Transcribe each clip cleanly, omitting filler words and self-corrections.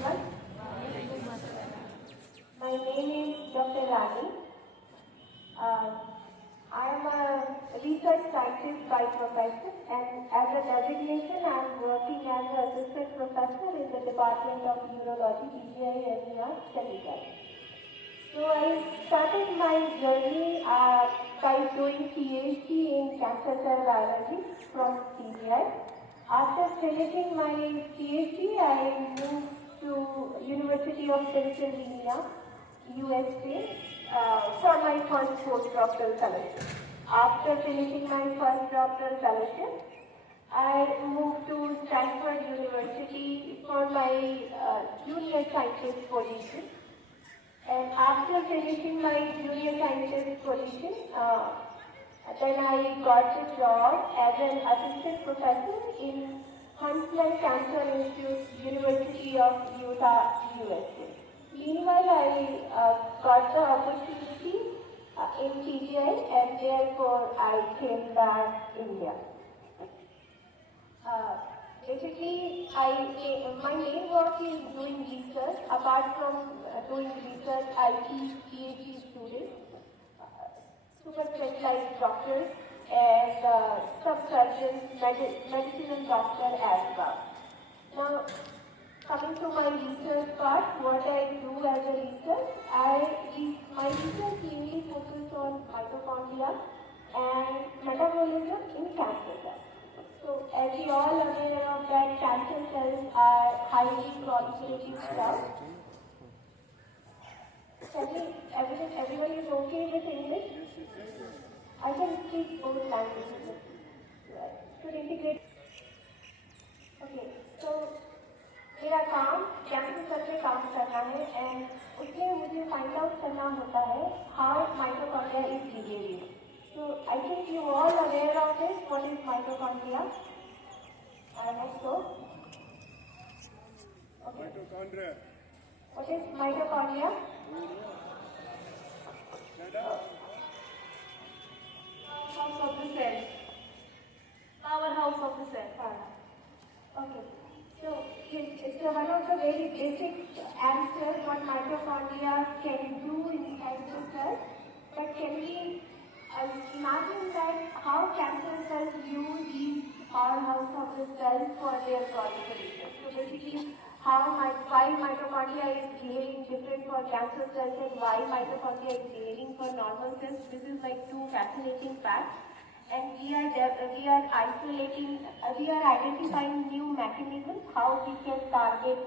everyone. My name is Dr. Rani. I am a research scientist by profession, and as a designation I am working as an assistant professor in the Department of Neurology, PGI, NER, Chennai. So I started my journey by doing PhD in cancer cell biology from PGI. After finishing my PhD, I moved to University of Pennsylvania, USA, for my first postdoctoral fellowship. After finishing my first doctoral fellowship, I moved to Stanford University for my junior scientist position. And after finishing my junior scientist position, then I got a job as an assistant professor in Huntsman Cancer Institute, University of Utah, USA. Meanwhile, I got the opportunity in PGI, and therefore I came back India. Basically, my main work is doing research. Apart from doing research, I teach PhD students, super specialized doctors, and sub-surgeons, medicine doctor as well. Now, coming to my research part, what I do as a research, my research mainly focuses on mitochondria and metabolism in cancer cells. So, as we all are aware of that, cancer cells are highly proliferative cells. Everyone is okay with English? I can speak both languages. To integrate. Okay, so मेरा काम cancer cell पे काम करना है, and उसमें मुझे find out करना होता है how mitochondria is behaving. So I think you all aware of it. What is mitochondria? I hope so. Okay. Mitochondria. What is mitochondria? Powerhouse of the cell. Powerhouse of the cell. Okay. So it's one of the very basic answers what mitochondria can do inside the cell. But can we imagine that how cancer cells use these powerhouse of the cells for their proliferation? So basically, why mitochondria is behaving different for cancer cells and why mitochondria is behaving for normal cells. This is like two fascinating facts. And we are identifying new mechanisms how we can target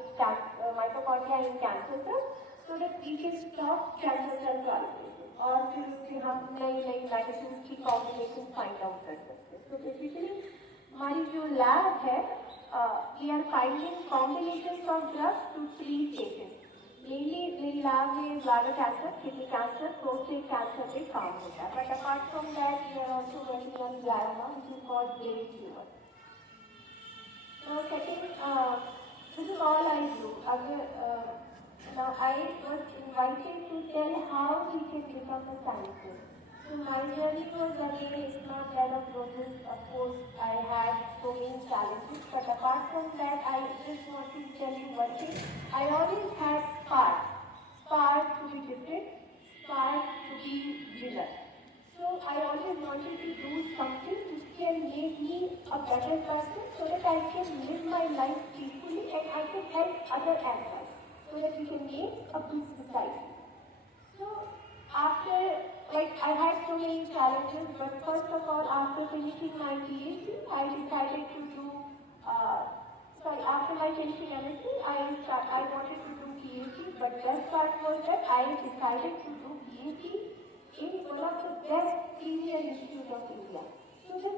mitochondria in cancer cells so that we can stop cancer cell proliferation. और फिर हम नई medicine की combination find out कर सकते हैं. तो basically हमारी जो लैब है, we are finding combination of drugs to treat patients. Mainly मेरी लैब में bladder cancer, kidney cancer, prostate cancer पे काम होता है. But apart from that we are also working on glioma, which is called brain tumour. This is all I do. Now I was invited to tell how we can become a scientist. So my journey was again, it's not that of roses. Of course, I had so many challenges, but apart from that, I just want to tell you one thing. I always had spark to be different, spark to be winner. So I always wanted to do something which can make me a better person, so that I can live my life peacefully and I can help other as well, so that we can make a good society. So after, I had so many challenges, but first of all, after finishing my PhD, I decided to do, after my finishing MSc, I wanted to do PhD, but best part was that I decided to do PhD in one of the best premier institutes of India. So the